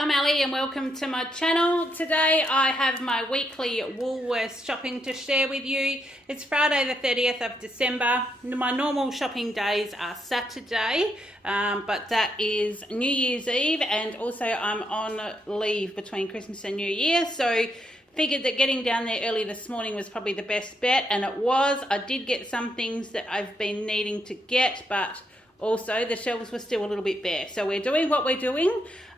I'm Ali and welcome to my channel. Today I have my weekly Woolworths shopping to share with you. It's Friday the 30th of December. My normal shopping days are Saturday, but that is New Year's Eve, and also I'm on leave between Christmas and New Year, so figured that getting down there early this morning was probably the best bet, and it was. I did get some things that I've been needing to get, but also the shelves were still a little bit bare. So we're doing what we're doing.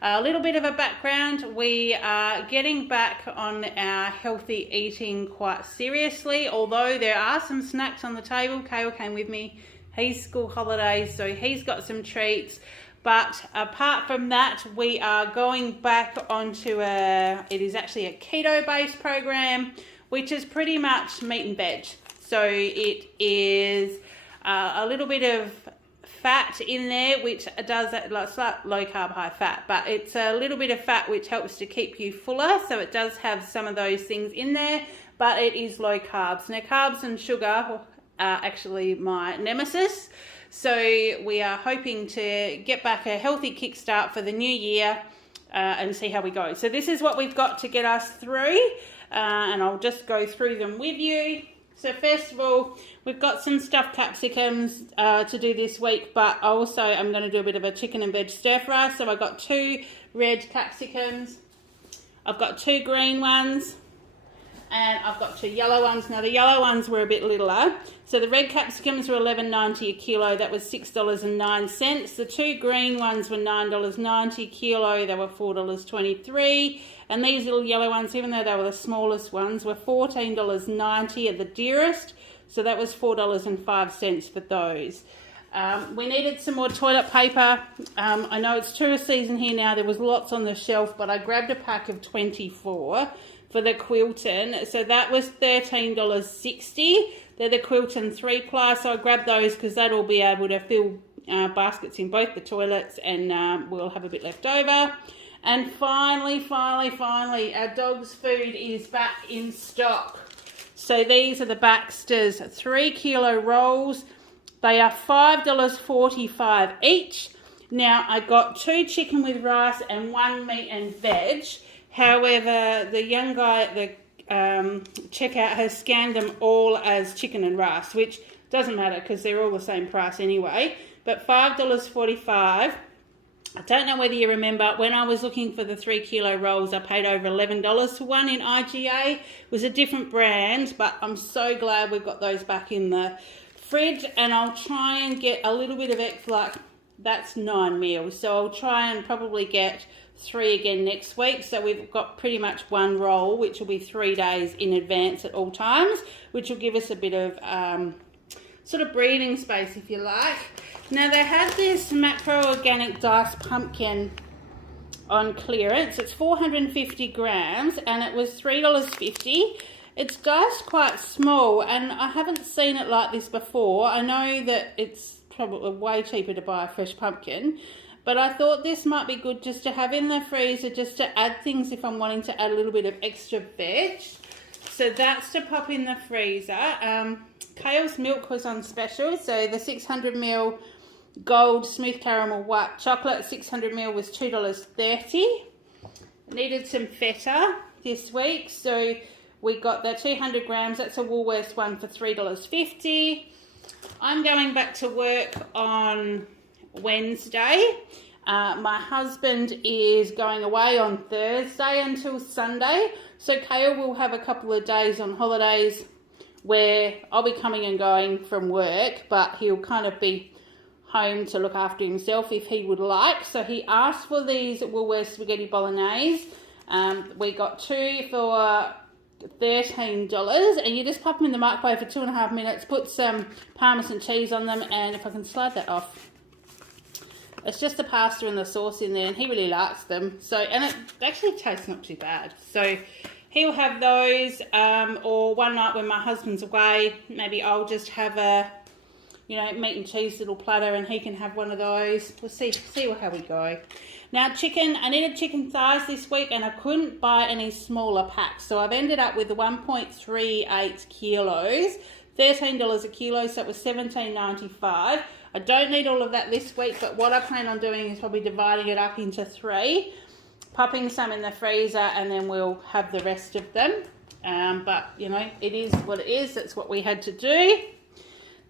A little bit of a background. We are getting back on our healthy eating quite seriously, although there are some snacks on the table. Kale came with me. He's school holidays, so he's got some treats. But apart from that, we are going back onto it is actually a keto-based program, which is pretty much meat and veg. So it is a little bit of fat in there, which does that, like low carb, high fat, but it's a little bit of fat which helps to keep you fuller. So it does have some of those things in there, but it is low carbs. Now, carbs and sugar are actually my nemesis. So we are hoping to get back a healthy kickstart for the new year and see how we go. So this is what we've got to get us through, and I'll just go through them with you. So first of all, we've got some stuffed capsicums to do this week, but also I'm going to do a bit of a chicken and veg stir fry. So I've got 2 red capsicums, I've got 2 green ones, and I've got 2 yellow ones. Now the yellow ones were a bit littler. So the red capsicums were $11.90 a kilo, that was $6.09. The 2 green ones were $9.90 a kilo, they were $4.23. And these little yellow ones, even though they were the smallest ones, were $14.90 at the dearest. So that was $4.05 for those. We needed some more toilet paper. I know it's tourist season here now. There was lots on the shelf, but I grabbed a pack of 24 for the Quilton. So that was $13.60. They're the Quilton 3-ply, so I grabbed those because that'll be able to fill baskets in both the toilets, and we'll have a bit left over. And finally, our dog's food is back in stock. So these are the Baxter's 3-kilo rolls. They are $5.45 each. Now, I got 2 chicken with rice and 1 meat and veg. However, the young guy at the checkout has scanned them all as chicken and rice, which doesn't matter because they're all the same price anyway. But $5.45. I don't know whether you remember, when I was looking for the 3-kilo rolls, I paid over $11 for one in IGA. It was a different brand, but I'm so glad we've got those back in the fridge, and I'll try and get a little bit of extra, like that's 9 meals. So I'll try and probably get 3 again next week. So we've got pretty much 1 roll, which will be 3 days in advance at all times, which will give us a bit of sort of breathing space, if you like. Now, they had this macro organic diced pumpkin on clearance. It's 450 grams and it was $3.50. It's diced quite small, and I haven't seen it like this before. I know that it's probably way cheaper to buy a fresh pumpkin, but I thought this might be good just to have in the freezer, just to add things if I'm wanting to add a little bit of extra veg. So that's to pop in the freezer. Kale's milk was on special, so the 600ml gold smooth caramel white chocolate 600ml was $2.30. Needed some feta this week, so we got the 200 grams. That's a Woolworths one for $3.50. I'm going back to work on Wednesday. My husband is going away on Thursday until Sunday, so Kale will have a couple of days on holidays where I'll be coming and going from work, but he'll kind of be home to look after himself if he would like. So he asked for these Woolworths spaghetti bolognese. We got 2 for $13, and you just pop them in the microwave for 2.5 minutes, put some Parmesan cheese on them, and if I can slide that off, it's just the pasta and the sauce in there, and he really likes them. So, and it actually tastes not too bad. So he'll have those, or one night when my husband's away, maybe I'll just have a, meat and cheese little platter, and he can have one of those. We'll see how we go. Now, chicken, I needed chicken thighs this week, and I couldn't buy any smaller packs, so I've ended up with 1.38 kilos, $13 a kilo, so it was $17.95. I don't need all of that this week, but what I plan on doing is probably dividing it up into 3. popping some in the freezer, and then we'll have the rest of them. But, you know, it is what it is. That's what we had to do.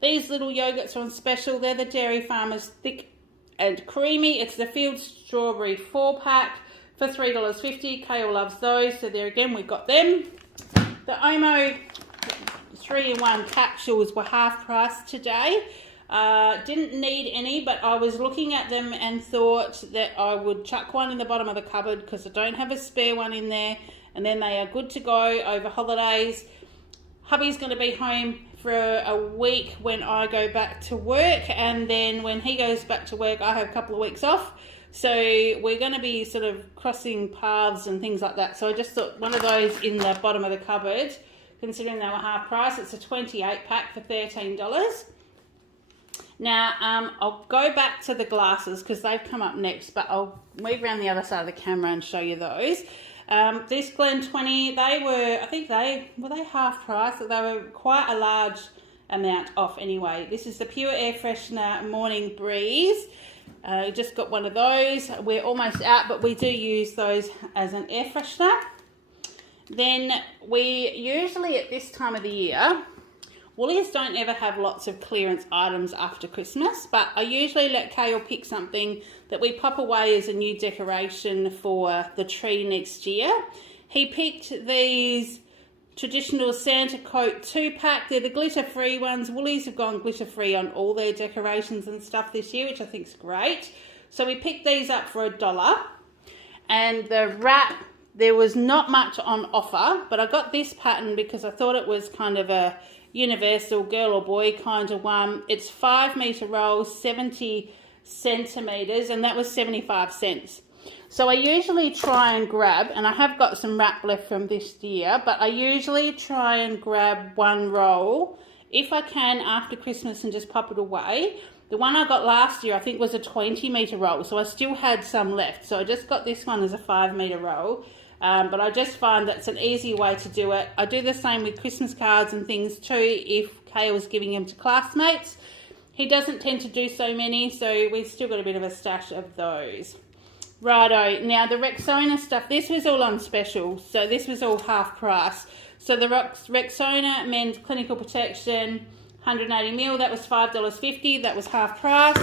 These little yogurts are on special. They're the Dairy Farmers Thick and Creamy. It's the Field Strawberry 4-pack for $3.50. Kale loves those, so there again, we got them. The Omo 3-in-1 capsules were half price today. Didn't need any, but I was looking at them and thought that I would chuck one in the bottom of the cupboard because I don't have a spare one in there, and then they are good to go over holidays. Hubby's going to be home for a week when I go back to work, and then when he goes back to work I have a couple of weeks off, so we're going to be sort of crossing paths and things like that. So I just thought one of those in the bottom of the cupboard, considering they were half price. It's a 28-pack for $13. Now, I'll go back to the glasses because they've come up next, but I'll move around the other side of the camera and show you those. This Glen 20, they were, I think were they half price? They were quite a large amount off anyway. This is the Pure Air Freshener Morning Breeze. Just got one of those. We're almost out, but we do use those as an air freshener. Then we usually at this time of the year, Woolies don't ever have lots of clearance items after Christmas, but I usually let Kale pick something that we pop away as a new decoration for the tree next year. He picked these traditional Santa Coat 2-pack. They're the glitter-free ones. Woolies have gone glitter-free on all their decorations and stuff this year, which I think is great. So we picked these up for $1. And the wrap, there was not much on offer, but I got this pattern because I thought it was kind of a universal girl or boy kind of one. It's 5-meter rolls, 70 centimeters, and that was 75 cents. So I usually try and grab, and I have got some wrap left from this year, but I usually try and grab one roll if I can after Christmas and just pop it away. The one I got last year I think was a 20-meter roll, so I still had some left. So I just got this one as a 5-meter roll. But I just find that's an easy way to do it. I do the same with Christmas cards and things too if Kale's giving them to classmates. He doesn't tend to do so many, so we've still got a bit of a stash of those. Righto, now the Rexona stuff, this was all on special, so this was all half price. So the Rexona Men's Clinical Protection 180ml, that was $5.50, that was half price.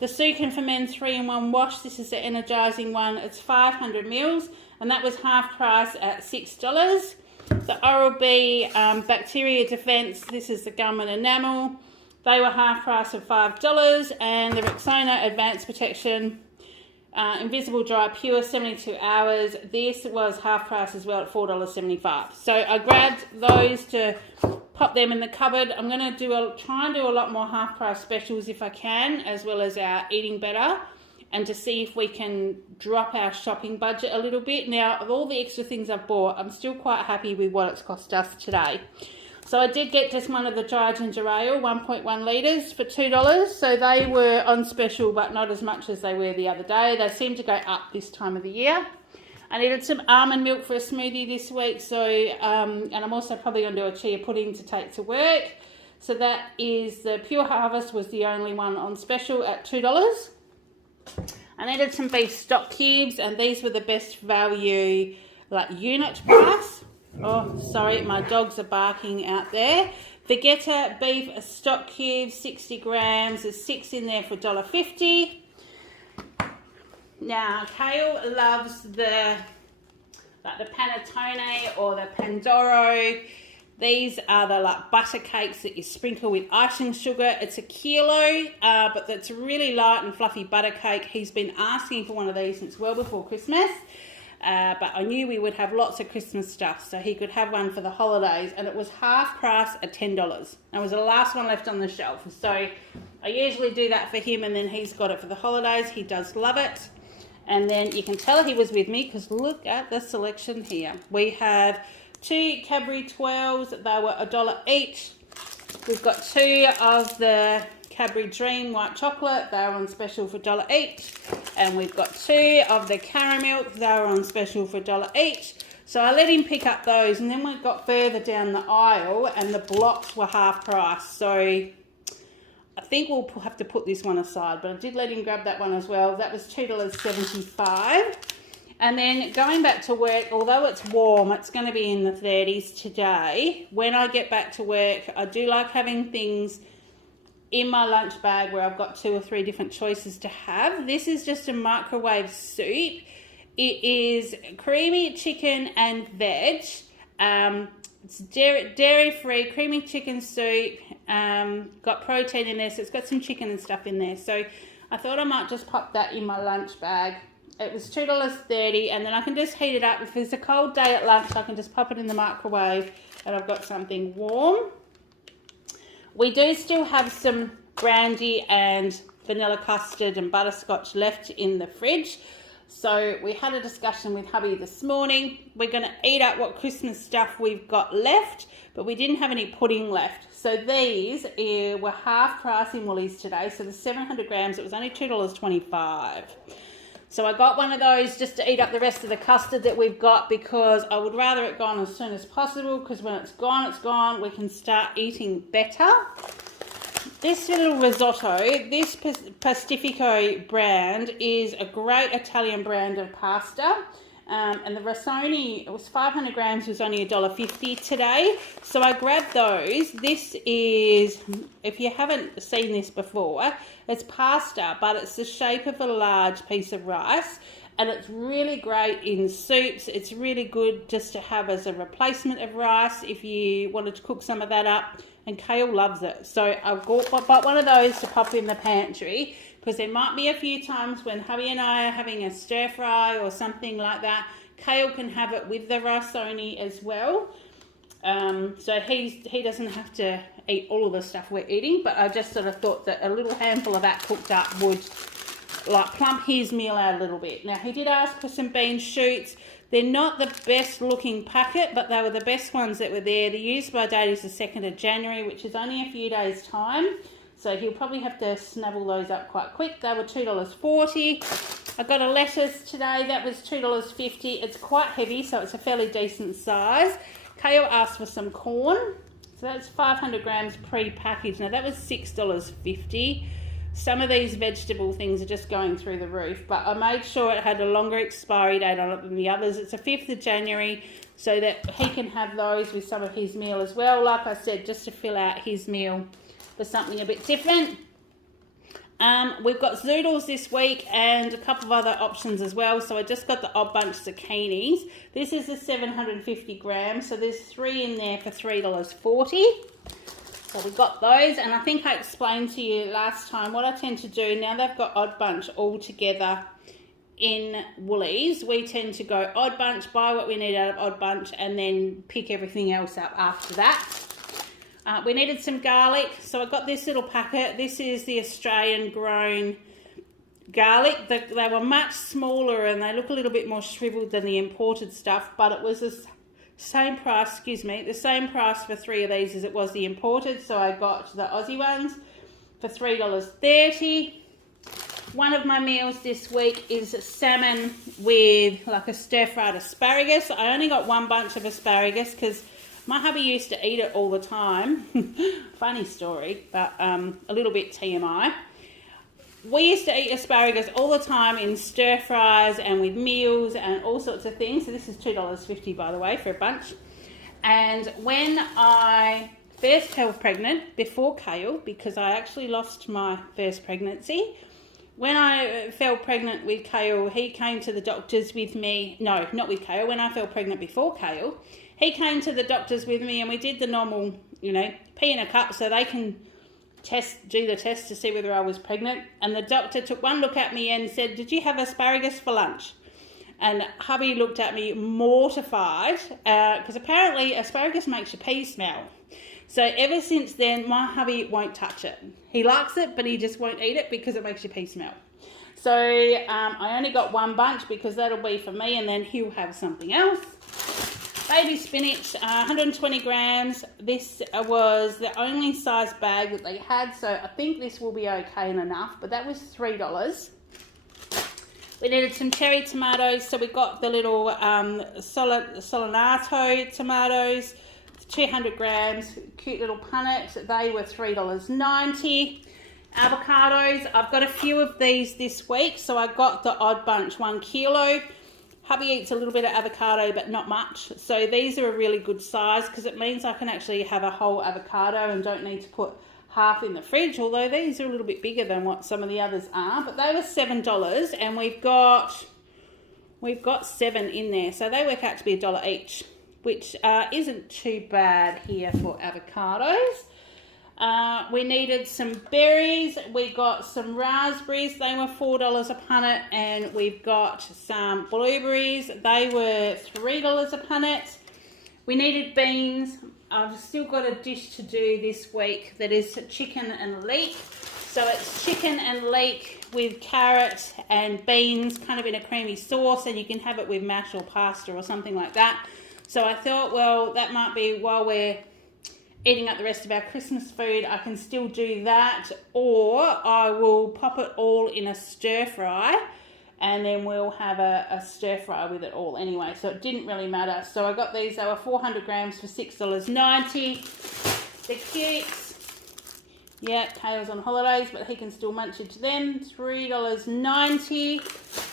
The Sukin for Men 3-in-1 wash, this is the energizing one, it's 500ml. And that was half price at $6. The Oral-B Bacteria Defense, this is the gum and enamel. They were half price of $5. And the Rexona Advanced Protection Invisible Dry Pure 72 hours. This was half price as well at $4.75. So I grabbed those to pop them in the cupboard. I'm going to try and do a lot more half price specials if I can, as well as our Eating Better, and to see if we can drop our shopping budget a little bit. Now, of all the extra things I've bought, I'm still quite happy with what it's cost us today. So I did get just one of the dry ginger ale, 1.1 litres for $2. So they were on special, but not as much as they were the other day. They seem to go up this time of the year. I needed some almond milk for a smoothie this week, so and I'm also probably going to do a chia pudding to take to work. So that is the Pure Harvest was the only one on special at $2. I needed some beef stock cubes, and these were the best value, like unit price. Oh, sorry, my dogs are barking out there. Vegeta beef stock cubes, 60 grams. There's 6 in there for $1.50. Now, Kale loves the panettone or the pandoro. These are the butter cakes that you sprinkle with icing sugar. It's 1 kilo, but that's a really light and fluffy butter cake. He's been asking for one of these since well before Christmas, but I knew we would have lots of Christmas stuff, so he could have one for the holidays, and it was half price at $10. It was the last one left on the shelf, so I usually do that for him, and then he's got it for the holidays. He does love it. And then you can tell he was with me because look at the selection here. We have 2 Cadbury 12s, they were $1 each. We've got 2 of the Cadbury Dream White Chocolate, they were on special for $1 each. And we've got 2 of the Caramel, they were on special for $1 each. So I let him pick up those, and then we got further down the aisle and the blocks were half price. So I think we'll have to put this one aside, but I did let him grab that one as well. That was $2.75. And then going back to work, although it's warm, it's going to be in the 30s today. When I get back to work, I do like having things in my lunch bag where I've got 2 or 3 different choices to have. This is just a microwave soup. It is creamy chicken and veg. It's dairy-free, creamy chicken soup. Got protein in there, so it's got some chicken and stuff in there. So I thought I might just pop that in my lunch bag. It was $2.30, and then I can just heat it up. If it's a cold day at lunch, I can just pop it in the microwave, and I've got something warm. We do still have some brandy and vanilla custard and butterscotch left in the fridge. So we had a discussion with hubby this morning. We're going to eat up what Christmas stuff we've got left, but we didn't have any pudding left. So these were half price in Woolies today. So the 700 grams, it was only $2.25. So I got one of those just to eat up the rest of the custard that we've got, because I would rather it gone as soon as possible, because when it's gone, we can start eating better. This little risotto, this Pastifico brand is a great Italian brand of pasta. And the Rossoni, it was 500 grams, was only $1.50 today. So I grabbed those. This is, if you haven't seen this before, it's pasta, but it's the shape of a large piece of rice. And it's really great in soups. It's really good just to have as a replacement of rice if you wanted to cook some of that up. And Kale loves it. So I've bought one of those to pop in the pantry, because there might be a few times when hubby and I are having a stir fry or something like that. Kale can have it with the Rossoni as well. So he doesn't have to eat all of the stuff we're eating, but I just sort of thought that a little handful of that cooked up would like plump his meal out a little bit. Now he did ask for some bean shoots. They're not the best looking packet, but they were the best ones that were there. The use by date is the 2nd of January, which is only a few days time. So he'll probably have to snabble those up quite quick. They were $2.40. I got a lettuce today. That was $2.50. It's quite heavy, so it's a fairly decent size. Kale asked for some corn. So that's 500 grams pre-packaged. Now that was $6.50. Some of these vegetable things are just going through the roof, but I made sure it had a longer expiry date on it than the others. It's the 5th of January, so that he can have those with some of his meal as well. Like I said, just to fill out his meal for something a bit different. We've got zoodles this week and a couple of other options as well. So I just got the odd bunch zucchinis. This is the 750 grams, so there's 3 in there for $3.40. So we got those, and I think I explained to you last time what I tend to do. Now they've got odd bunch all together in Woolies. We tend to go odd bunch, buy what we need out of odd bunch, and then pick everything else up after that. We needed some garlic, so I got this little packet. This is the Australian grown garlic. They were much smaller and they look a little bit more shriveled than the imported stuff, but it was the same price, the same price for 3 of these as it was the imported. So I got the Aussie ones for $3.30. One of my meals this week is salmon with like a stir-fried asparagus. I only got 1 bunch of asparagus because my hubby used to eat it all the time. Funny story, but a little bit TMI. We used to eat asparagus all the time in stir fries and with meals and all sorts of things. So this is $2.50, by the way, for a bunch. And when I first fell pregnant, before Kale, because I actually lost my first pregnancy, when I fell pregnant with Kale, he came to the doctors with me. No, not with Kale. When I fell pregnant before Kale, he came to the doctors with me and we did the normal, pee in a cup so they can do the test to see whether I was pregnant. And the doctor took one look at me and said, "Did you have asparagus for lunch?" And hubby looked at me mortified because apparently asparagus makes your pee smell. So ever since then, my hubby won't touch it. He likes it, but he just won't eat it because it makes your pee smell. So I only got 1 bunch because that'll be for me, and then he'll have something else. Baby spinach, 120 grams. This was the only size bag that they had, so I think this will be okay and enough, but that was $3. We needed some cherry tomatoes, so we got the little Solanato tomatoes, 200 grams, cute little punnet. They were $3.90. Avocados, I've got a few of these this week, so I got the odd bunch, 1 kilo. Hubby eats a little bit of avocado, but not much. So these are a really good size because it means I can actually have a whole avocado and don't need to put half in the fridge, although these are a little bit bigger than what some of the others are. But they were $7 and we've got 7 in there. So they work out to be $1 each, which isn't too bad here for avocados. We needed some berries. We got some raspberries. They were $4 a punnet, and we've got some blueberries. They were $3 a punnet. We needed beans. I've still got a dish to do this week that is chicken and leek. So it's chicken and leek with carrot and beans, kind of in a creamy sauce, and you can have it with mash or pasta or something like that. So I thought, well, that might be while we're eating up the rest of our Christmas food, I can still do that, or I will pop it all in a stir fry and then we'll have a stir fry with it all anyway, so it didn't really matter. So I got these, they were 400 grams for $6.90. They're cute. Yeah, Kale's on holidays, but he can still munch into them. $3.90.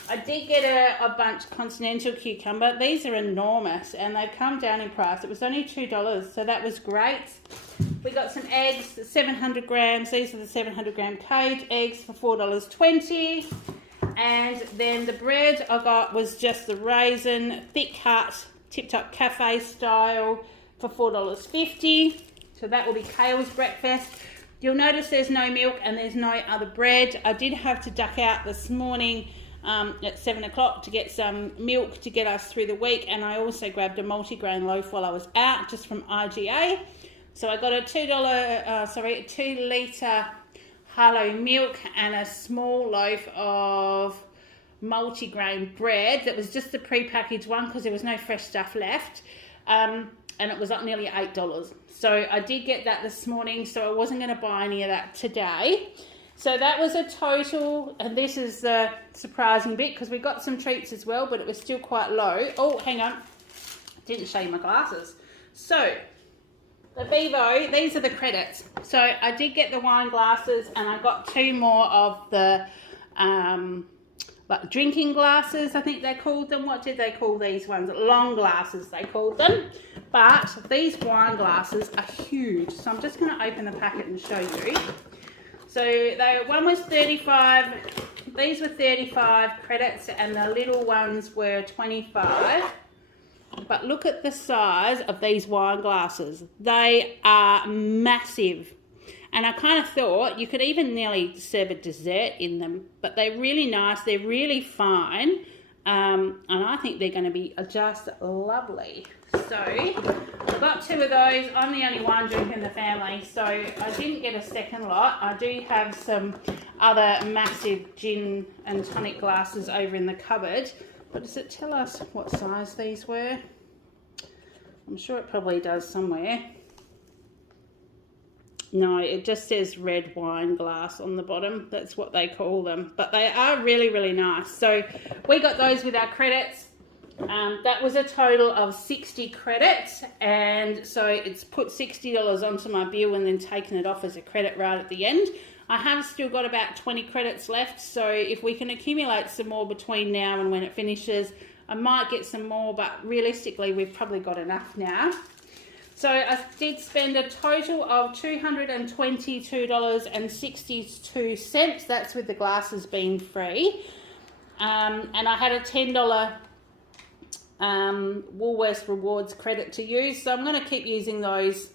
I did get a bunch continental cucumber. These are enormous and they've come down in price. It was only $2, so that was great. We got some eggs, 700 grams. These are the 700 gram cage eggs for $4.20. And then the bread I got was just the raisin, thick cut, Tip Top Cafe style for $4.50. So that will be Kale's breakfast. You'll notice there's no milk and there's no other bread. I did have to duck out this morning at 7 o'clock to get some milk to get us through the week, and I also grabbed a multigrain loaf while I was out just from IGA. So I got a 2 litre Harlow milk and a small loaf of multigrain bread that was just the pre-packaged one because there was no fresh stuff left, and it was up nearly $8. So I did get that this morning, so I wasn't going to buy any of that today. So that was a total, and this is the surprising bit because we got some treats as well, but it was still quite low. Oh, hang on, didn't show you my glasses. So the Bevo, these are the credits. So I did get the wine glasses and I got 2 more of the like drinking glasses, I think they called them. What did they call these ones? Long glasses, they called them. But these wine glasses are huge. So I'm just going to open the packet and show you. So one was 35, these were 35 credits and the little ones were 25. But look at the size of these wine glasses. They are massive. And I kind of thought you could even nearly serve a dessert in them. But they're really nice. They're really fine. And I think they're going to be just lovely. So I got 2 of those. I'm the only one drinking in the family, so I didn't get a second lot. I do have some other massive gin and tonic glasses over in the cupboard. But does it tell us what size these were? I'm sure it probably does somewhere. No, it just says red wine glass on the bottom. That's what they call them. But they are really, really nice. So we got those with our credits. That was a total of 60 credits. And so it's put $60 onto my bill and then taken it off as a credit right at the end. I have still got about 20 credits left. So if we can accumulate some more between now and when it finishes, I might get some more. But realistically, we've probably got enough now. So I did spend a total of $222.62. That's with the glasses being free. And I had a $10 Woolworths rewards credit to use. So I'm going to keep using those.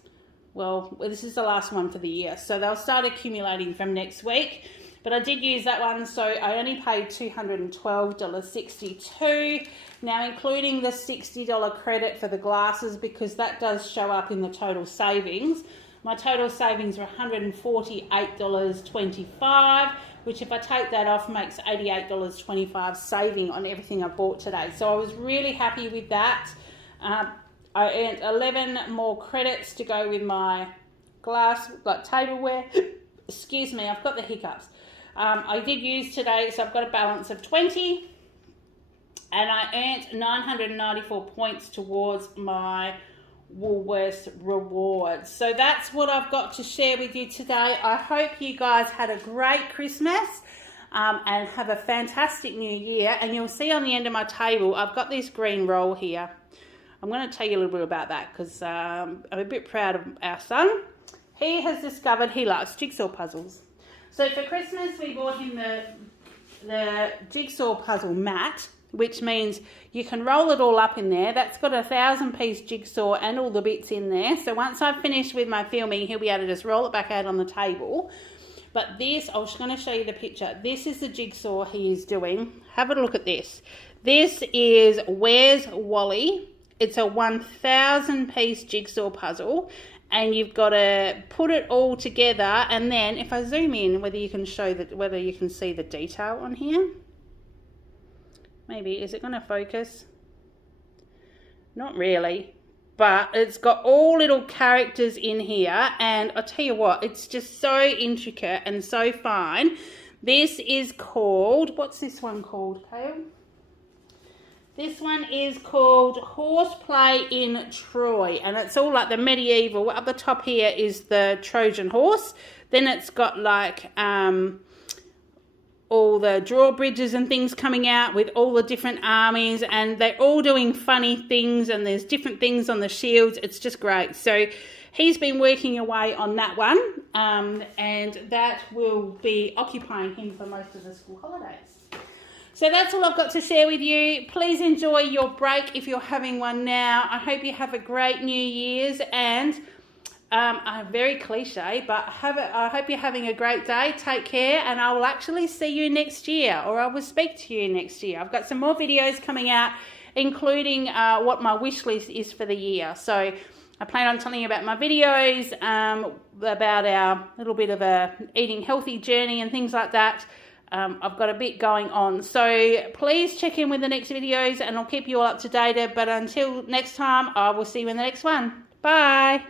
Well, this is the last one for the year. So they'll start accumulating from next week. But I did use that one, so I only paid $212.62. Now, including the $60 credit for the glasses, because that does show up in the total savings. My total savings were $148.25, which if I take that off makes $88.25 saving on everything I bought today. So I was really happy with that. I earned 11 more credits to go with my glass, like tableware. Excuse me, I've got the hiccups. I did use today, so I've got a balance of 20. And I earned 994 points towards my Woolworths rewards. So that's what I've got to share with you today. I hope you guys had a great Christmas. and have a fantastic new year. And you'll see on the end of my table, I've got this green roll here. I'm going to tell you a little bit about that because I'm a bit proud of our son. He has discovered he likes jigsaw puzzles. So for Christmas, we bought him the jigsaw puzzle mat, which means you can roll it all up in there. That's got a 1,000-piece jigsaw and all the bits in there. So once I've finished with my filming, he'll be able to just roll it back out on the table. But this, I was going to show you the picture. This is the jigsaw he is doing. Have a look at this. This is Where's Wally? It's a 1,000-piece jigsaw puzzle, and you've got to put it all together. And then, if I zoom in, whether you can see the detail on here. Maybe is it going to focus? Not really, but it's got all little characters in here, and I'll tell you what, it's just so intricate and so fine. This is called, what's this one called, Kale? This one is called Horseplay in Troy, and it's all like the medieval. Up the top here is the Trojan horse. Then it's got like all the drawbridges and things coming out with all the different armies, and they're all doing funny things, and there's different things on the shields. It's just great. So he's been working away on that one, and that will be occupying him for most of the school holidays. So that's all I've got to share with you. Please enjoy your break if you're having one now. I hope you have a great New Year's, and very cliche, but I hope you're having a great day. Take care, and I will actually see you next year, or I will speak to you next year. I've got some more videos coming out, including what my wish list is for the year. So I plan on telling you about my videos, about our little bit of a eating healthy journey and things like that. I've got a bit going on, so please check in with the next videos and I'll keep you all up to date. But until next time, I will see you in the next one. Bye.